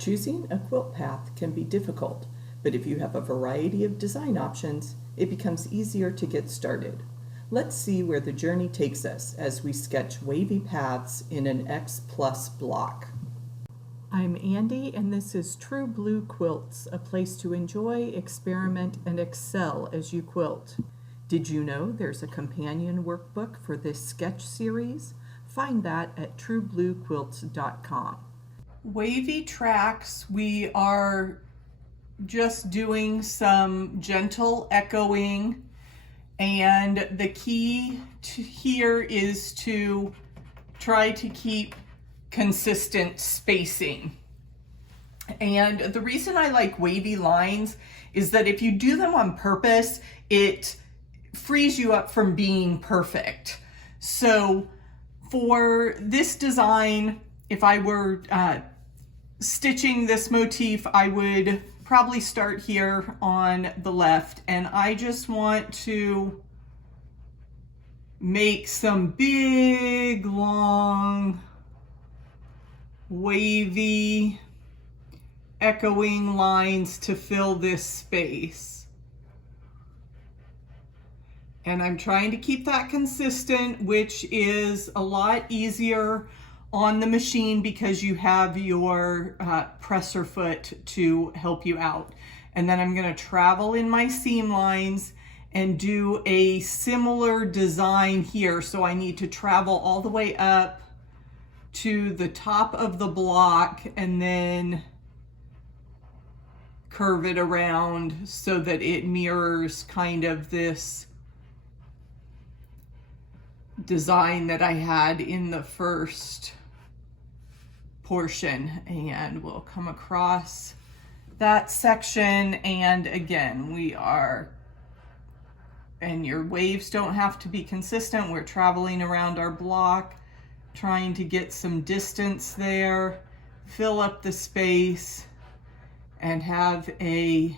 Choosing a quilt path can be difficult, but if you have a variety of design options, it becomes easier to get started. Let's see where the journey takes us as we sketch wavy paths in an X+ block. I'm Andy, and this is True Blue Quilts, a place to enjoy, experiment, and excel as you quilt. Did you know there's a companion workbook for this sketch series? Find that at truebluequilts.com. Wavy tracks, we are just doing some gentle echoing, and the key here is to try to keep consistent spacing. And the reason I like wavy lines is that if you do them on purpose, it frees you up from being perfect. So for this design, if I were stitching this motif, I would probably start here on the left, and I just want to make some big, long, wavy, echoing lines to fill this space. And I'm trying to keep that consistent, which is a lot easier on the machine because you have your presser foot to help you out. And then I'm going to travel in my seam lines and do a similar design here. So I need to travel all the way up to the top of the block and then curve it around so that it mirrors kind of this design that I had in the first portion. And we'll come across that section, and again and your waves don't have to be consistent. We're traveling around our block, trying to get some distance there, fill up the space, and have a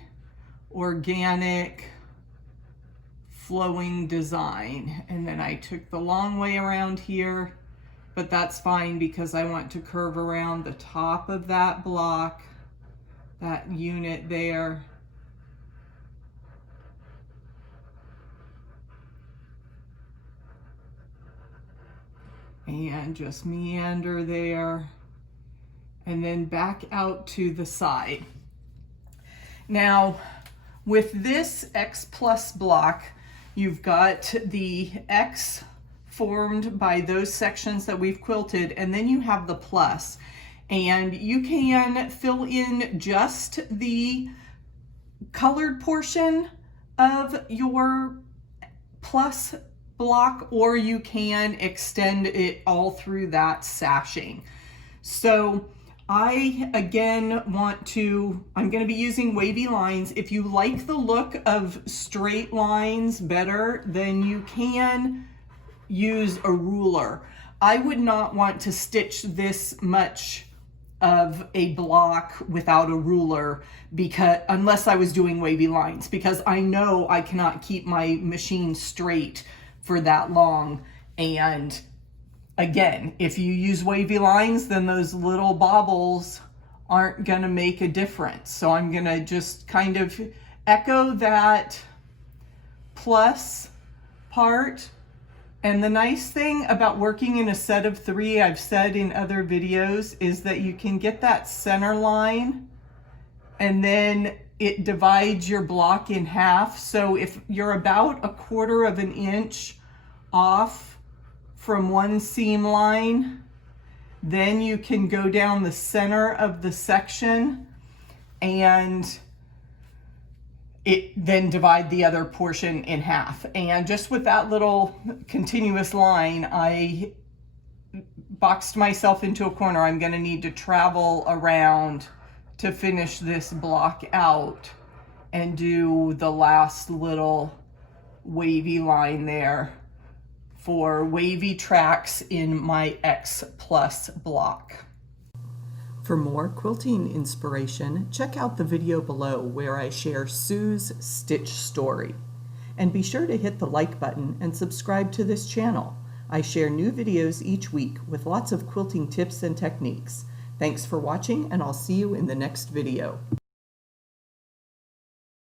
organic flowing design. And then I took the long way around here, but that's fine because I want to curve around the top of that block, that unit there. And just meander there, and then back out to the side. Now, with this X+ block, you've got the X formed by those sections that we've quilted, and then you have the plus. And you can fill in just the colored portion of your plus block, or you can extend it all through that sashing. So I, again, I'm going to be using wavy lines. If you like the look of straight lines better, then you can use a ruler. I would not want to stitch this much of a block without a ruler, unless I was doing wavy lines, because I know I cannot keep my machine straight for that long. And again, if you use wavy lines, then those little bobbles aren't gonna make a difference. So I'm gonna just kind of echo that plus part. And the nice thing about working in a set of 3, I've said in other videos, is that you can get that center line and then it divides your block in half. So if you're about 1/4 of an inch off from one seam line, then you can go down the center of the section and then divide the other portion in half. And just with that little continuous line, I boxed myself into a corner. I'm going to need to travel around to finish this block out and do the last little wavy line there for wavy tracks in my X+ block. For more quilting inspiration, check out the video below where I share Sue's stitch story. And be sure to hit the like button and subscribe to this channel. I share new videos each week with lots of quilting tips and techniques. Thanks for watching, and I'll see you in the next video.